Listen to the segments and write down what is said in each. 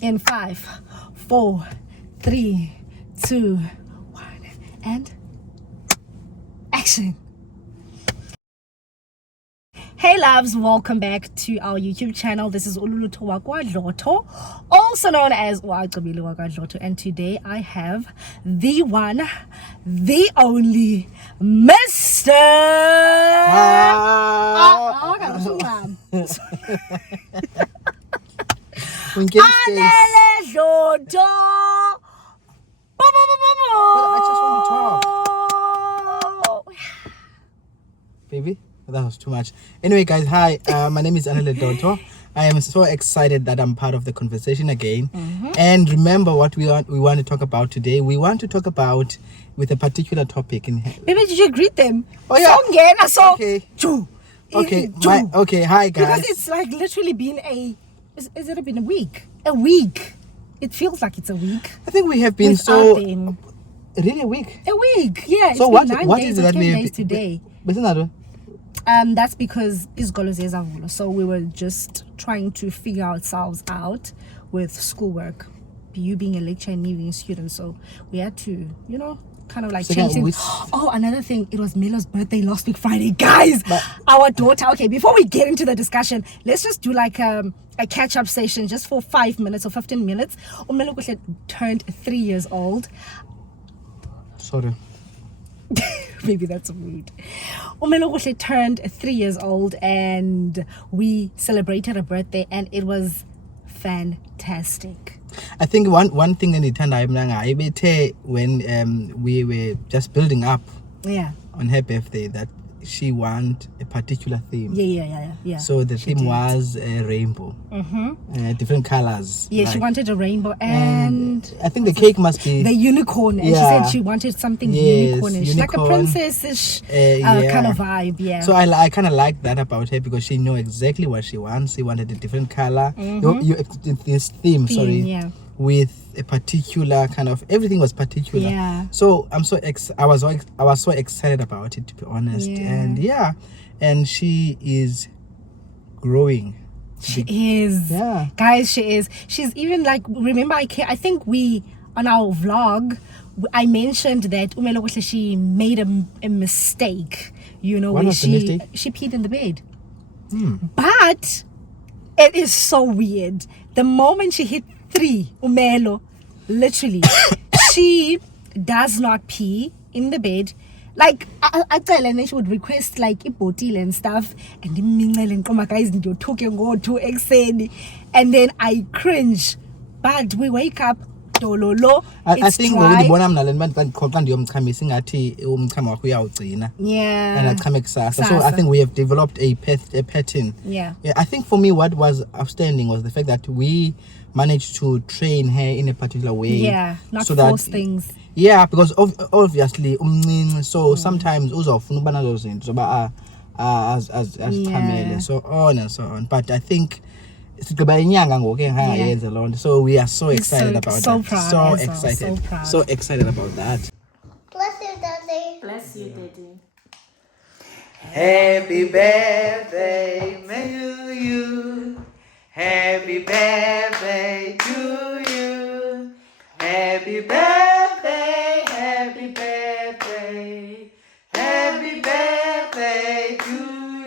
In 5, 4, 3, 2, 1, and action. Hey loves, welcome back to our YouTube channel. This is Dloto, also known as Dloto, and today I have the one, the only Mr. Anele Dloto. I just want to talk. Baby, that was too much. Anyway, guys, hi. My name is Dloto. I am so excited that I'm part of the conversation again. And remember what we want to talk about today. We want to talk about with a particular topic in here. Baby, did you greet them? Oh yeah. Okay. Okay. Hi, guys. Because it's like literally been Is it been a week? A week. It feels like it's a week. I think we have been without so them. Really a week. A week, yeah. It's So been what 9 what days is or it that 10 we days today. That's because izikolo ziyavulo. So we were just trying to figure ourselves out with schoolwork. You being a lecturer and me being a student, so we had to, kind of like change things. Oh, another thing, it was Melo's birthday last week Friday, guys. Our daughter. Okay, before we get into the discussion, let's just do like a catch-up session just for 5 minutes or 15 minutes. Melokuhle turned 3 years old. Sorry. Maybe that's rude. Melokuhle turned 3 years old and we celebrated her birthday and it was fantastic. I think one thing that when we were just building up on her birthday that she wanted a particular theme. Yeah. So the theme was a rainbow. Different colors. Yeah, she wanted a rainbow and I think the cake must be the unicorn. And she said she wanted something unicornish, like a princess-ish kind of vibe. Yeah. So I kind of like that about her because she knew exactly what she wants. She wanted a different color. This theme, with a particular kind of, everything was particular. Yeah. So I was so excited about it, to be honest. And she is growing. She is. Yeah. Guys, she is. She's even like, remember I think on our vlog I mentioned that Melokuhle, she made a mistake, What was the mistake? She peed in the bed. But it is so weird. The moment she hit 3, Umelo, literally, she does not pee in the bed. Like, I tell her, she would request like a bottle and stuff, and and then I cringe. But we wake up, dololo. I think dry. and so I think we have developed a pattern. Yeah. I think for me what was outstanding was the fact that we managed to train her in a particular way. Yeah, not so force that, things. Yeah, because obviously so sometimes uzofuna those things as Kamele, so on and so on. But I think so we are so excited about so that. Proud, so Enzo, excited. So proud. So excited about that. Bless you, Daddy. Bless you, Daddy. Happy birthday to you. Happy birthday to you. Happy birthday, happy birthday. Happy birthday to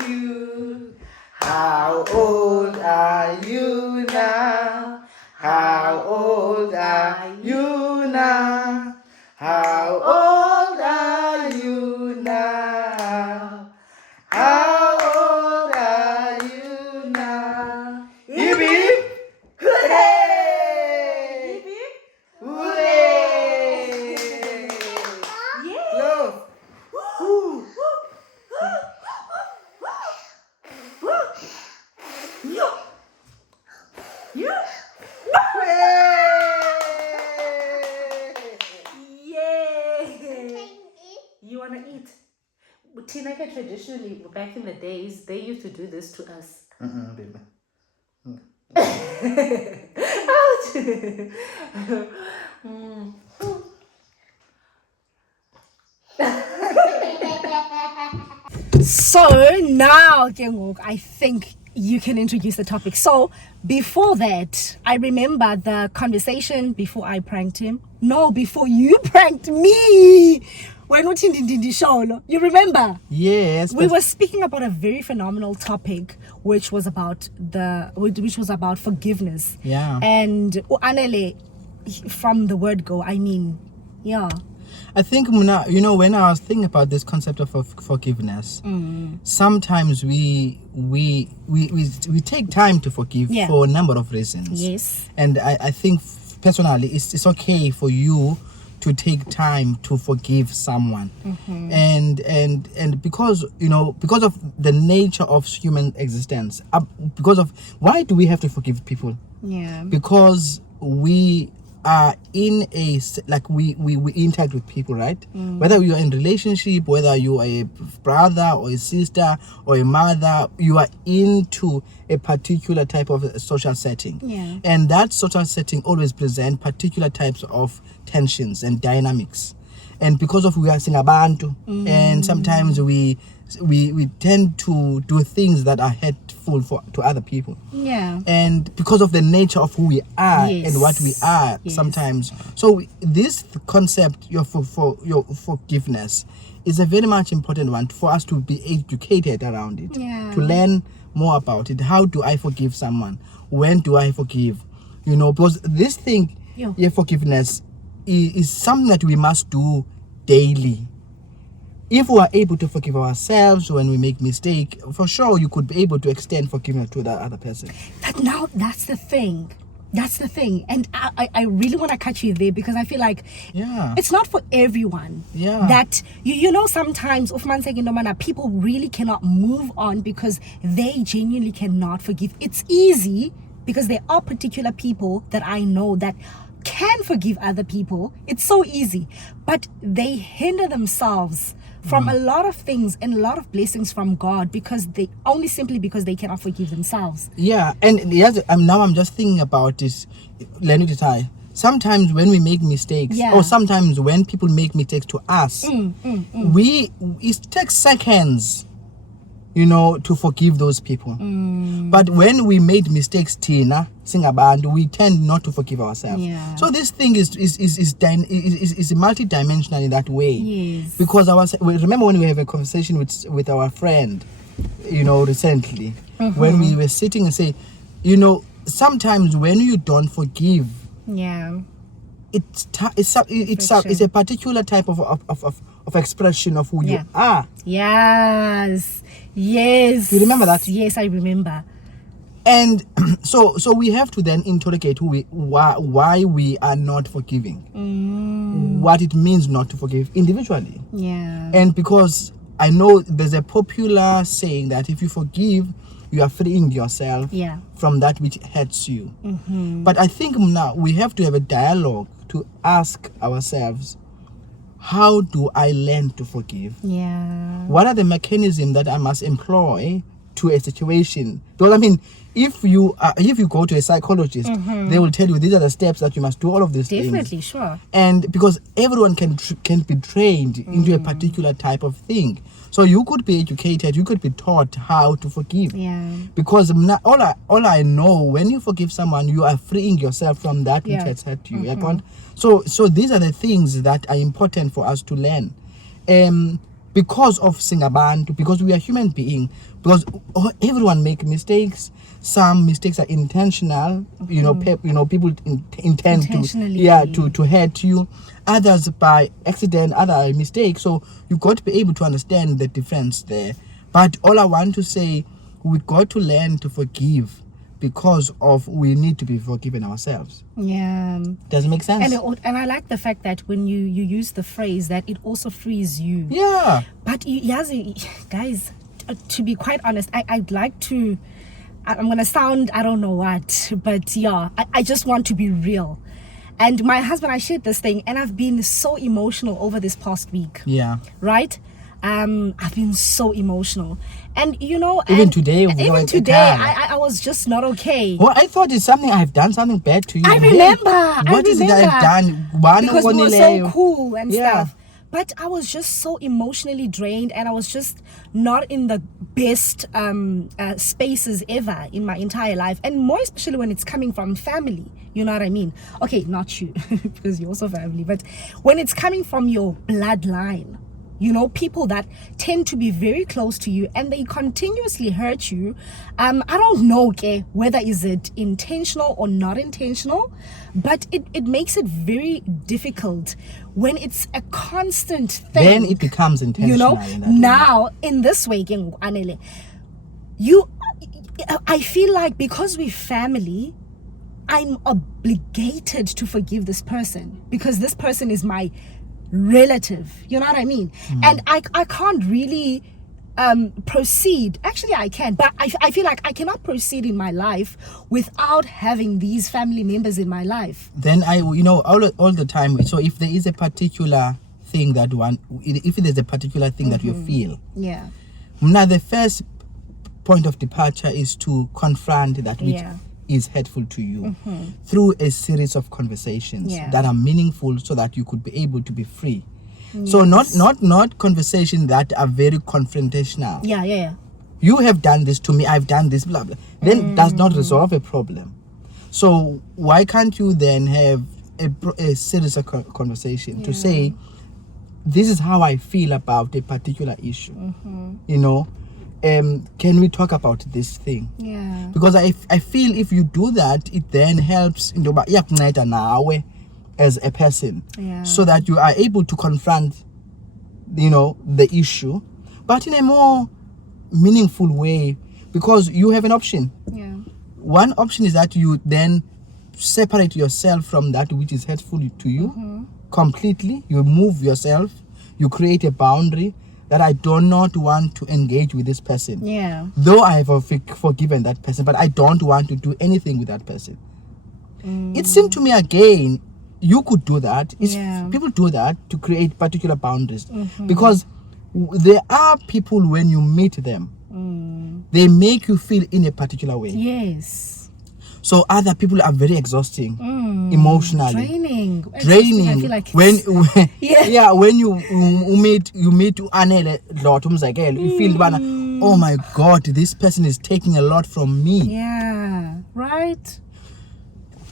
you. How old are you now? How old are you now? How old are you now? How old are you now? Hip hip! Hooray! Hooray! Love! You wanna eat? Tinaka traditionally, back in the days, they used to do this to us. Baby. Ouch! So now, I think You can introduce the topic. So before that, I remember the conversation before I pranked him. No, before you pranked me. When you remember? Yes. We were speaking about a very phenomenal topic, which was about forgiveness. Yeah. And Anele, from the word go, I mean, yeah. I think, Muna, you know, when I was thinking about this concept of forgiveness, sometimes we take time to forgive for a number of reasons. Yes. And I think personally, it's okay for you to take time to forgive someone. And because, you know, because of the nature of human existence, because of why do we have to forgive people? Yeah. Because we are in a, like, we interact with people, right? Whether you are in relationship, whether you are a brother or a sister or a mother, you are into a particular type of social setting. Yeah. And that social setting always present particular types of tensions and dynamics. And because of we are singabantu, and sometimes we tend to do things that are hurtful to other people. Yeah. And because of the nature of who we are and what we are sometimes. So this concept for your forgiveness is a very much important one for us to be educated around it. Yeah. To learn more about it. How do I forgive someone? When do I forgive? You know, because this thing, forgiveness, is something that we must do daily. If we are able to forgive ourselves when we make mistake, for sure you could be able to extend forgiveness to the other person. That's the thing. That's the thing. And I really want to catch you there, because I feel like it's not for everyone. Yeah. That, you know, sometimes people really cannot move on because they genuinely cannot forgive. It's easy because there are particular people that I know that can forgive other people. It's so easy. But they hinder themselves from a lot of things and a lot of blessings from God because they cannot forgive themselves. Yeah, and yes, I'm just thinking about this. Sometimes when we make mistakes, or sometimes when people make mistakes to us, it takes seconds, you know, to forgive those people. But when we made mistakes, Tina, Singaband, we tend not to forgive ourselves. Yeah. So this thing is multidimensional in that way. Yes. Because remember when we have a conversation with our friend, you know, recently, when we were sitting and say, you know, sometimes when you don't forgive, it's a particular type of expression of who you are. Yes. Yes. You remember that? Yes, I remember. And so we have to then interrogate why we are not forgiving. What it means not to forgive individually. Yeah. And because I know there's a popular saying that if you forgive, you are freeing yourself from that which hurts you. But I think now we have to have a dialogue to ask ourselves, how do I learn to forgive? Yeah. What are the mechanisms that I must employ to a situation? Because I mean, if you go to a psychologist, they will tell you these are the steps that you must do, all of these things. Definitely, sure. And because everyone can be trained into a particular type of thing. So you could be educated, you could be taught how to forgive. Yeah. Because all I know, when you forgive someone, you are freeing yourself from that which has hurt you. So these are the things that are important for us to learn. Because of Singabantu, because we are human beings, because everyone make mistakes. Some mistakes are intentional. You know, people intend to hurt you. Others by accident, other mistakes. So you got to be able to understand the difference there. But all I want to say, we got to learn to forgive because of we need to be forgiven ourselves. Yeah. Does it make sense? And I like the fact that when you use the phrase that it also frees you. Yeah. But guys, to be quite honest, I'd like to, I'm going to sound, I don't know what, but yeah, I just want to be real. And my husband, I shared this thing, and I've been so emotional over this past week. Yeah. Right? I've been so emotional. And you know, even today I was just not okay. Well, I thought it's something I've done something bad to you. I remember. What is it that I've done? Because we were so cool and stuff. But I was just so emotionally drained, and I was just not in the best spaces ever in my entire life, and more especially when it's coming from family. You know what I mean? Okay, not you, because you're also family, but when it's coming from your bloodline, you know, people that tend to be very close to you and they continuously hurt you. I don't know, okay, whether is it intentional or not intentional, but it makes it very difficult when it's a constant thing. Then it becomes intentional. You know, now in this way, Anele, I feel like because we're family, I'm obligated to forgive this person because this person is my relative. You know what I mean? And I can't really proceed. Actually, I can, but I feel like I cannot proceed in my life without having these family members in my life. Then all the time. So if there is a particular thing that that you feel, Yeah. now the first point of departure is to confront that which is hurtful to you through a series of conversations that are meaningful so that you could be able to be free. Yes. So not conversations that are very confrontational. Yeah. You have done this to me, I've done this, blah blah. Then does not resolve a problem. So why can't you then have a series of conversation to say, this is how I feel about a particular issue. You know, can we talk about this thing? Yeah. Because I feel if you do that, it then helps as a person, so that you are able to confront, the issue, but in a more meaningful way, because you have an option. Yeah. One option is that you then separate yourself from that which is hurtful to you completely. You move yourself. You create a boundary that I do not want to engage with this person. Yeah. Though I have forgiven that person, but I don't want to do anything with that person. It seemed to me again, you could do that. People do that to create particular boundaries. Because there are people, when you meet them, they make you feel in a particular way. Yes. So other people are very exhausting, emotionally. Draining. Draining. I feel like when when you meet Anele Dloto, you feel, oh my God, this person is taking a lot from me. Yeah. Right.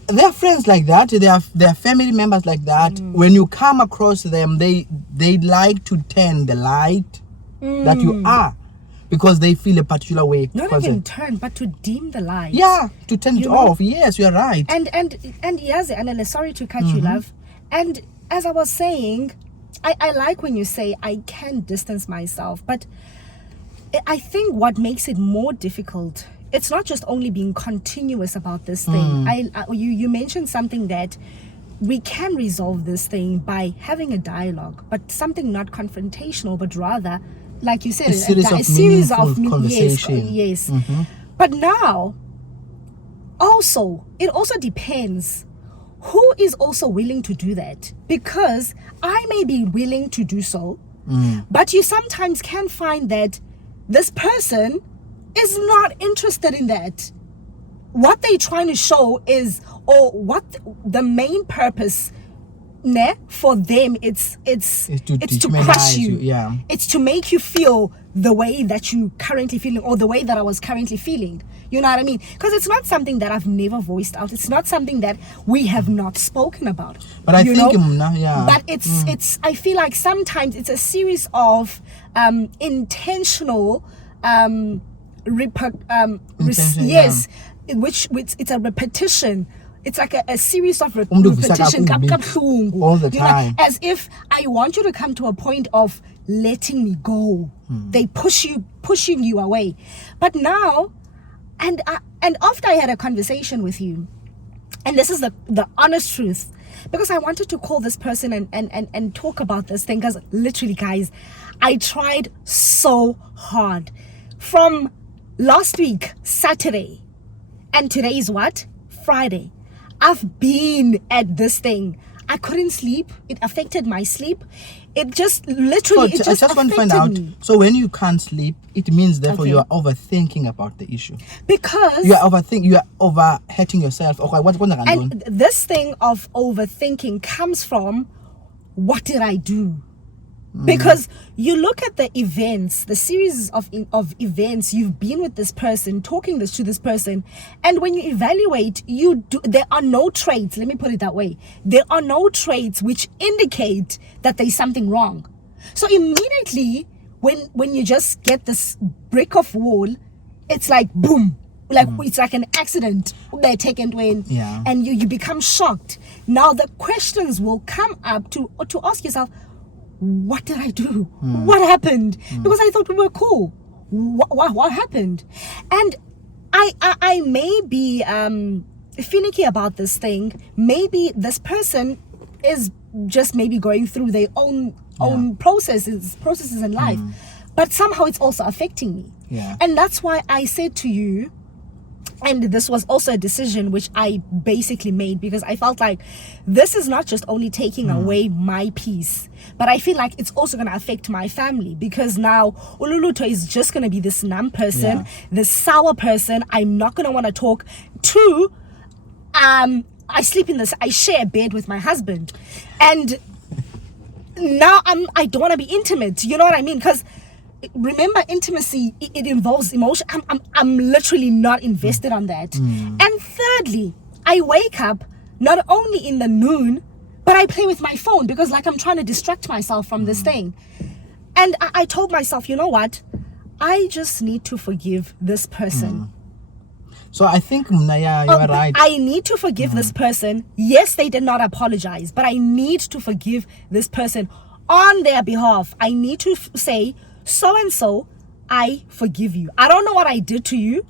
There are friends like that. There are family members like that. When you come across them, they like to turn the light that you are, because they feel a particular way. Not even turn, but to dim the light. Yeah, to turn it off. Yes, you're right. And yes, Anele, sorry to cut you, love. And as I was saying, I like when you say I can distance myself, but I think what makes it more difficult, it's not just only being continuous about this thing. You mentioned something that we can resolve this thing by having a dialogue, but something not confrontational, but rather, like you said, a series of conversation. Yes. But now, also, it also depends who is also willing to do that, because I may be willing to do so, but you sometimes can find that this person is not interested in that. What they're trying to show is, or what the main purpose for them, it's to crush you. Yeah. It's to make you feel the way that you currently feeling, or the way that I was currently feeling. You know what I mean? Because it's not something that I've never voiced out. It's not something that we have not spoken about. But I think, but it's. I feel like sometimes it's a series of intentional. Yes, which it's a repetition. It's like a series of repetition all the time, as if I want you to come to a point of letting me go. They pushing you away. But now, and after I had a conversation with you, and this is the honest truth, because I wanted to call this person and talk about this thing, because literally, guys, I tried so hard from last week, Saturday, and today is what? Friday. I've been at this thing. I couldn't sleep. It affected my sleep. It just literally, I just want to find out. So when you can't sleep, it means therefore you are overthinking about the issue. Because you are over hurting yourself. Okay, and this thing of overthinking comes from, what did I do? Because you look at the events, the series of events, you've been with this person, talking to this person, and when you evaluate, there are no traits, let me put it that way, there are no traits which indicate that there's something wrong. So immediately, when you just get this brick of wall, it's like boom, like it's like an accident they're taken in, and you become shocked. Now the questions will come up to ask yourself, what did I do? What happened? Because I thought we were cool. What happened? And I may be finicky about this thing. Maybe this person is just maybe going through their own processes in life, but somehow it's also affecting me. And that's why I said to you, and this was also a decision which I basically made, because I felt like this is not just only taking away my peace, but I feel like it's also going to affect my family, because now Dloto is just going to be this numb person, this sour person. I'm not going to want to talk to. I share a bed with my husband, and now I don't want to be intimate. You know what I mean? Because remember, intimacy, it involves emotion. I'm literally not invested on that. And thirdly, I wake up not only in the noon, but I play with my phone, because like I'm trying to distract myself from this thing. And I told myself, you know what, I just need to forgive this person. So I think, Mnaya, you are right. I need to forgive this person. Yes, they did not apologize, but I need to forgive this person on their behalf. I need to say, so and so, I forgive you. I don't know what I did to you.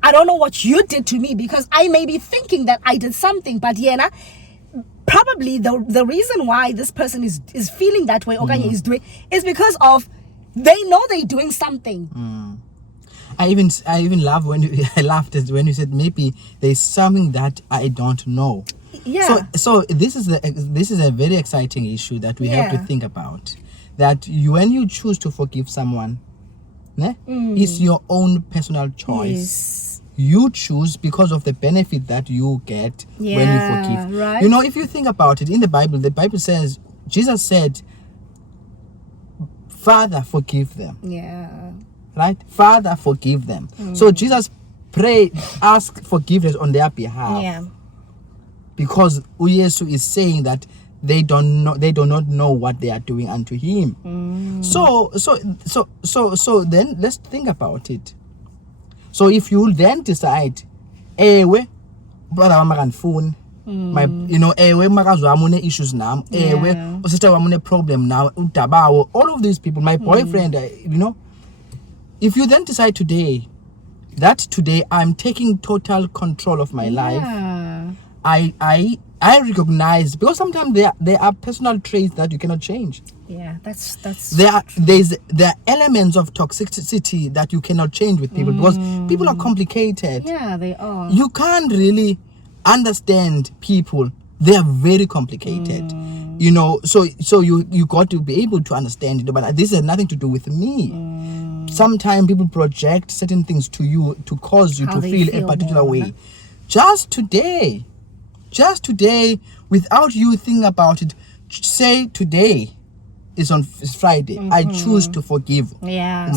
I don't know what you did to me, because I may be thinking that I did something, but probably the reason why this person is feeling that way, is doing, is because of they know they're doing something. I even laughed when you said maybe there's something that I don't know. So this is a very exciting issue that we have to think about. That when you choose to forgive someone, it's your own personal choice. You choose because of the benefit that you get when you forgive. Right. You know, if you think about it, in the Bible says, Jesus said, Father, forgive them. Right? Father, forgive them. So Jesus ask forgiveness on their behalf. Because Uyesu is saying that they do not know what they are doing unto him. So then let's think about it. So if you then decide, brother wami phone, ewe makazwa amune issues now, ewe sister wamune problem now, utabawo, all of these people, my boyfriend, if you then decide today I'm taking total control of my life, I recognize, because sometimes there are personal traits that you cannot change. That's there are elements of toxicity that you cannot change with people, because people are complicated. They are. You can't really understand people. They are very complicated. So you got to be able to understand it. But this has nothing to do with me. Sometimes people project certain things to you to cause you to feel a particular way. Just today, without you thinking about it, say today is Friday. I choose to forgive. I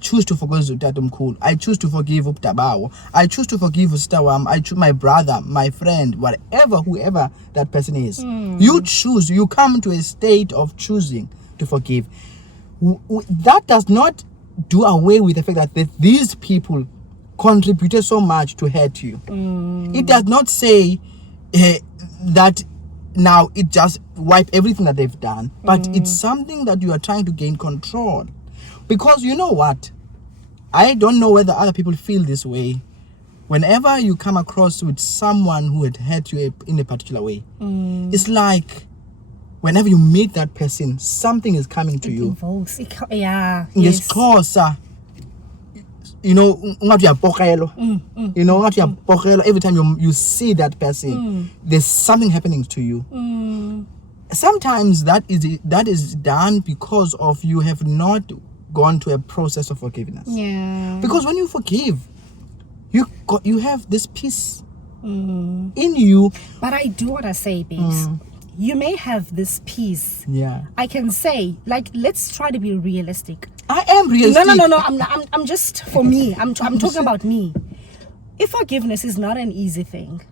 choose to forgive Utatumkul. I choose to forgive Uptabawo. I choose to forgive Ustawam. I choose my brother, my friend, whoever that person is. You choose. You come to a state of choosing to forgive. That does not do away with the fact that these people contributed so much to hurt you. It does not say that now it just wipe everything that they've done, but it's something that you are trying to gain control. Because you know what, I don't know whether other people feel this way. Whenever you come across with someone who had hurt you in a particular way, it's like whenever you meet that person, something is coming to you. Yes, cause every time you see that person, there's something happening to you. Sometimes that is done because of you have not gone to a process of forgiveness. Because when you forgive, you have this peace in you. But I do want to say, babes, you may have this peace. Yeah. I can say, like, let's try to be realistic. I am realistic. No. I'm just, for me, I'm talking about me. If forgiveness is not an easy thing,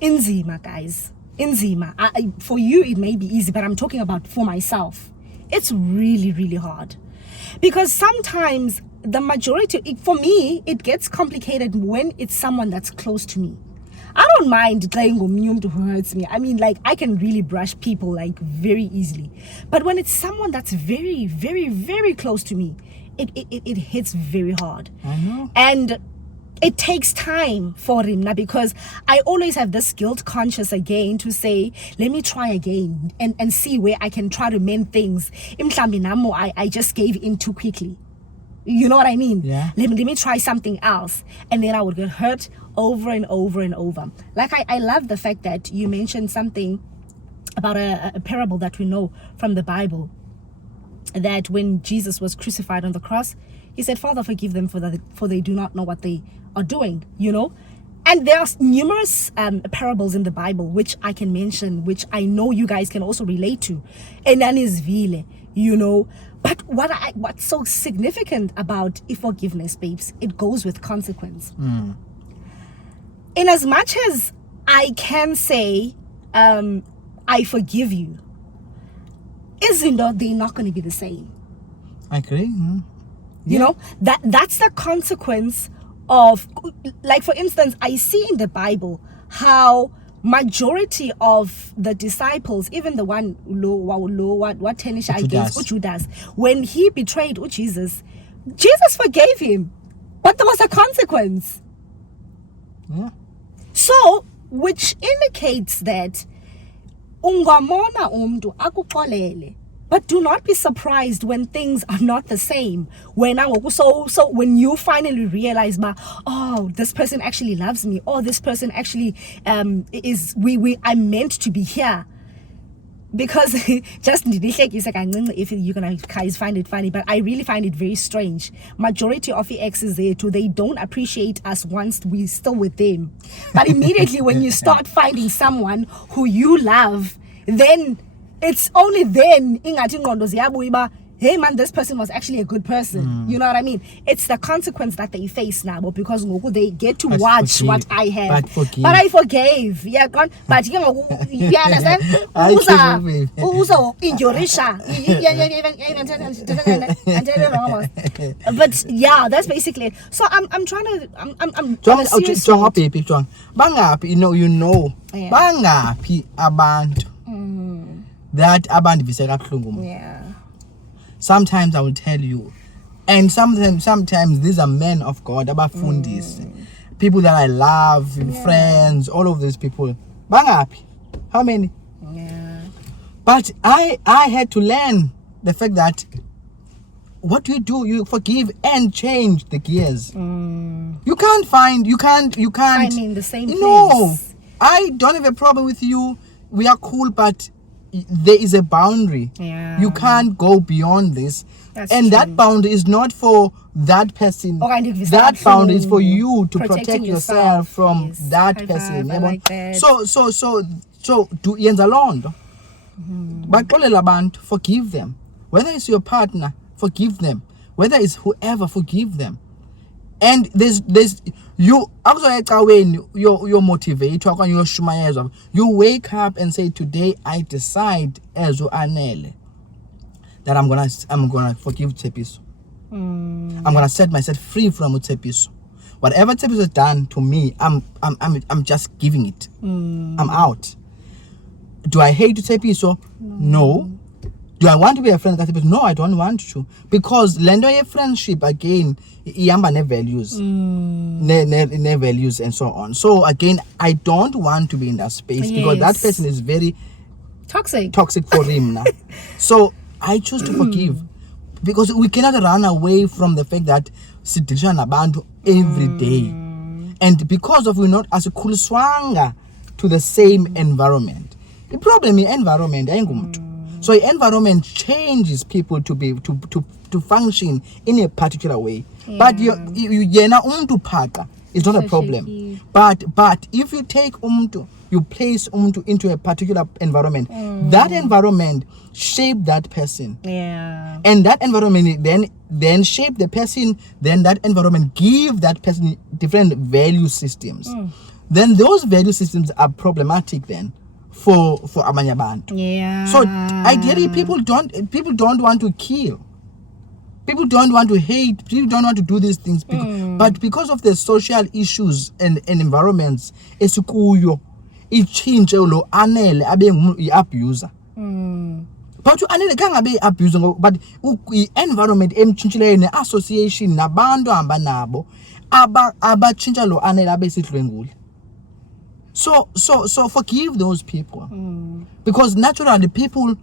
inzima, guys, inzima. For you, it may be easy, but I'm talking about for myself. It's really, really hard. Because sometimes the majority, for me, it gets complicated when it's someone that's close to me. I don't mind playing who hurts me. I mean, like, I can really brush people, like, very easily. But when it's someone that's very, very, very close to me, it hits very hard. I know. And it takes time for him now, because I always have this guilt conscious again to say, let me try again and see where I can try to mend things. I just gave in too quickly. You know what I mean? Yeah. Let me try something else. And then I would get hurt over and over and over. Like, I love the fact that you mentioned something about a parable that we know from the Bible, that when Jesus was crucified on the cross, he said, Father, forgive them, for they do not know what they are doing, you know? And there are numerous parables in the Bible which I can mention, which I know you guys can also relate to. And then is vile, you know? But what's so significant about forgiveness, babes, it goes with consequence. In as much as I can say, I forgive you, isn't they're not going to be the same. I agree. You know, that's the consequence of, like, for instance, I see in the Bible how majority of the disciples, even the one what Tanisha against Judas, when he betrayed Jesus forgave him, but there was a consequence. Yeah. So, which indicates that ungamona umntu akuxolele, but do not be surprised when things are not the same. So when you finally realize, oh, this person actually loves me, or this person actually I'm meant to be here. Because just if you're gonna guys find it funny, but I really find it very strange. Majority of the exes there too, they don't appreciate us once we're still with them. But immediately when you start finding someone who you love, then it's only then hey man, this person was actually a good person. You know what I mean? It's the consequence that they face now, because they get to watch what I have. But I forgave. Yeah, God. But you understand? But yeah, that's basically it. So I'm trying to bangapi, you know. Bangapi abantu that abantu viseka kabuhlungu. Yeah. Sometimes I will tell you, and sometimes these are men of God, abafundisi, people that I love, friends, all of these people. Bangapi? How many? Yeah. But I had to learn the fact that what do, you forgive and change the gears. You can't find the same place. No, I don't have a problem with you. We are cool, but there is a boundary. Yeah. You can't go beyond this. That's and true. that boundary is not for that person. That boundary is for you to protect yourself from that person. I like that. So do yenza lonto. Baxolela abantu, forgive them. Whether it's your partner, forgive them. Whether it's whoever, forgive them. And there's you when you're motivated, you wake up and say, today I decide as Anele that I'm gonna forgive Tsepiso. I'm gonna set myself free from Tsepiso. Whatever Tsepiso has done to me, I'm just giving it. I'm out. Do I hate Tsepiso? No. Do I want to be a friend with Tsepiso? No, I don't want to. Because lendo ye friendship again, iyamba ne values. Ne values and so on. So again, I don't want to be in that space because that person is very toxic for him now. So I choose to forgive, because we cannot run away from the fact that sidilisha nabantu every day, and because of we're not as a cool swanga to the same environment. The problem is environment ayingumuntu. So the environment changes people to function in a particular way. But you yena umuntu phaka It's not a So problem. shaky. But if you take you place into a particular environment, that environment shape that person. Yeah. And that environment then shape the person, then that environment give that person different value systems. Then those value systems are problematic then for abanye abantu. Yeah. So ideally people don't want to kill. People don't want to hate. People don't want to do these things. But because of the social issues and environments, esikuyo ichinje lo anele abe abuser. But anele kangabe abuser but environment emchinchileyo ne-association nabantu ahamba nabo abachinja lo anele abe sidlwengule. So forgive those people. Because naturally people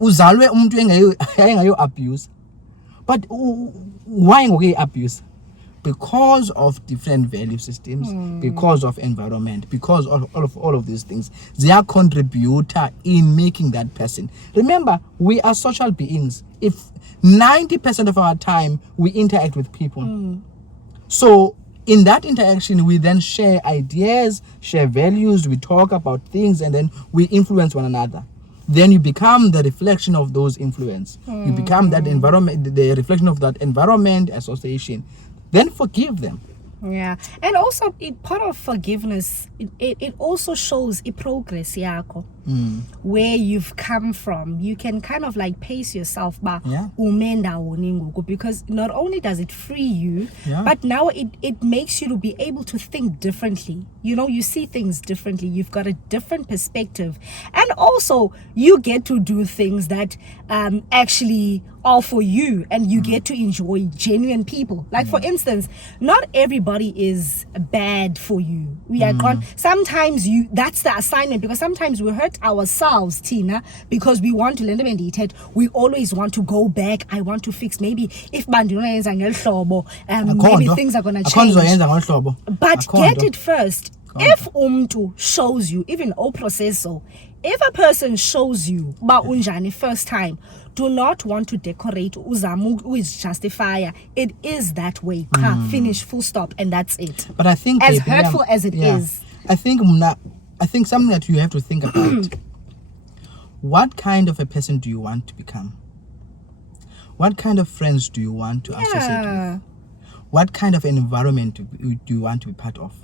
uzalwe umuntu engayo abuse. But why ngoke abuse? Because of different value systems, because of environment, because all of these things, they are contributor in making that person. Remember, we are social beings. If 90% of our time we interact with people, so in that interaction we then share ideas, share values, we talk about things, and then we influence one another. Then you become the reflection of those influence. You become that environment, the reflection of that environment association. Then forgive them. Yeah, and also part of forgiveness, it also shows a progress yako, where you've come from. You can kind of like pace yourself by umenda woningugu, because not only does it free you, but now it makes you to be able to think differently. You know, you see things differently. You've got a different perspective, and also you get to do things that actually are for you, and you get to enjoy genuine people. Like for instance, not everybody is bad for you. We are sometimes that's the assignment, because sometimes we hurt ourselves, Tina, because we want to learn it. We always want to go back. I want to fix. Maybe if maybe things are gonna change. But get it first. If shows you, even processo, if a person shows you ba unjani first time, do not want to decorate uzamu who is justifier. It is that way. Finish, full stop, and that's it. But I think as hurtful as it is, I think something that you have to think about. What kind of a person do you want to become? What kind of friends do you want to associate with? What kind of environment do you want to be part of?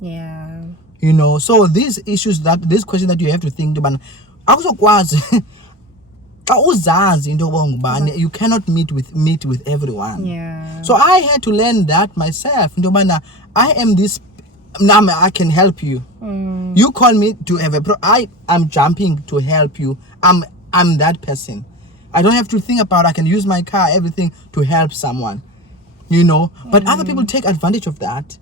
Yeah. You know, so these issues, this question that you have to think about, you cannot meet with everyone. Yeah. So I had to learn that myself. I am this. I can help you. You call me to have I'm jumping to help you. I'm that person. I don't have to think about. I can use my car, everything to help someone. You know, but other people take advantage of that.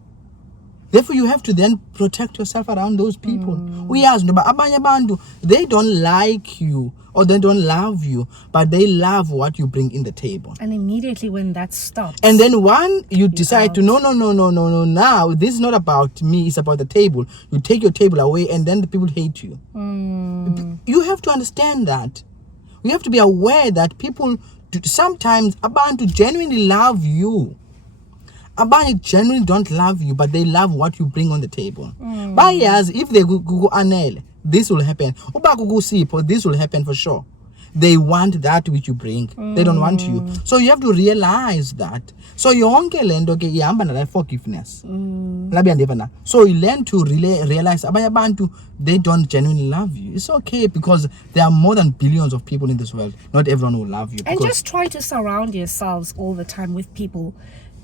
Therefore, you have to then protect yourself around those people. They don't like you or they don't love you, but they love what you bring in the table. And immediately when that stops, and then you decide to no, now this is not about me, it's about the table. You take your table away, and then the people hate you. You have to understand that. You have to be aware that people sometimes abantu genuinely love you. Abantu genuinely don't love you, but they love what you bring on the table. Buyers, if they go anele, this will happen. This will happen for sure. They want that which you bring. They don't want you. So you have to realize that. So yonke lento ke ihamba na forgiveness. So you learn to realize abantu, they don't genuinely love you. It's okay, because there are more than billions of people in this world. Not everyone will love you. And just try to surround yourselves all the time with people.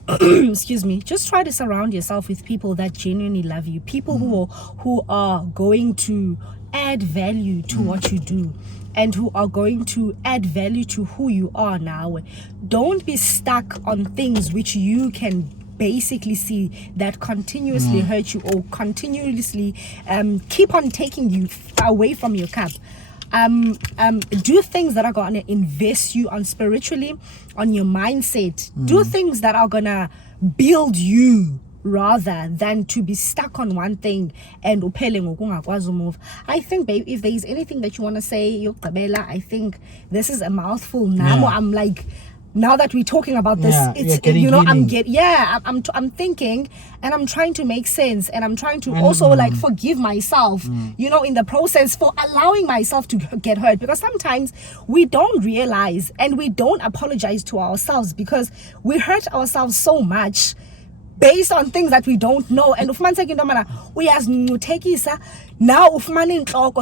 Excuse me. Just try to surround yourself with people that genuinely love you. People who are going to add value to what you do, and who are going to add value to who you are now. Don't be stuck on things which you can basically see that continuously hurt you, or continuously keep on taking you away from your cup. Do things that are gonna invest you on spiritually, on your mindset. Do things that are gonna build you, rather than to be stuck on one thing and uphele ngokungakwazi move. I think, babe, if there is anything that you want to say, I think this is a mouthful now. I'm like, now that we're talking about this, Yeah, it's you're getting you know healing. I'm thinking, and I'm trying to make sense, and I'm trying to also like forgive myself, you know, in the process for allowing myself to get hurt, because sometimes we don't realize and we don't apologize to ourselves because we hurt ourselves so much based on things that we don't know. And now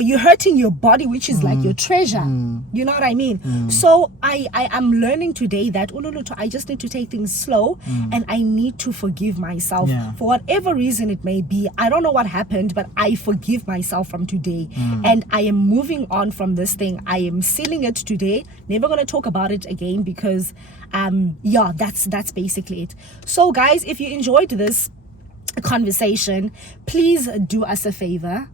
you're hurting your body, which is like your treasure. You know what I mean? So I am learning today that I just need to take things slow, and I need to forgive myself for whatever reason it may be. I don't know what happened, but I forgive myself from today, and I am moving on from this thing. I am sealing it today, never gonna talk about it again, because that's basically it. So guys, if you enjoyed this conversation, please do us a favor.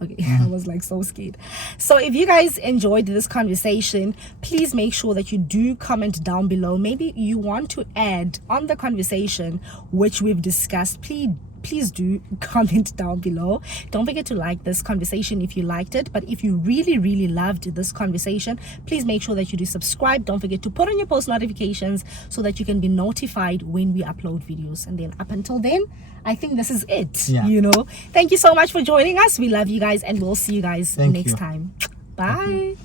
Okay, I was like so scared. So if you guys enjoyed this conversation, please make sure that you do comment down below. Maybe you want to add on the conversation which we've discussed. Please do comment down below. Don't forget to like this conversation if you liked it. But if you really loved this conversation, please make sure that you do subscribe. Don't forget to put on your post notifications so that you can be notified when we upload videos. And then up until then, I think this is it. You know, thank you so much for joining us. We love you guys, and we'll see you guys next time. Bye.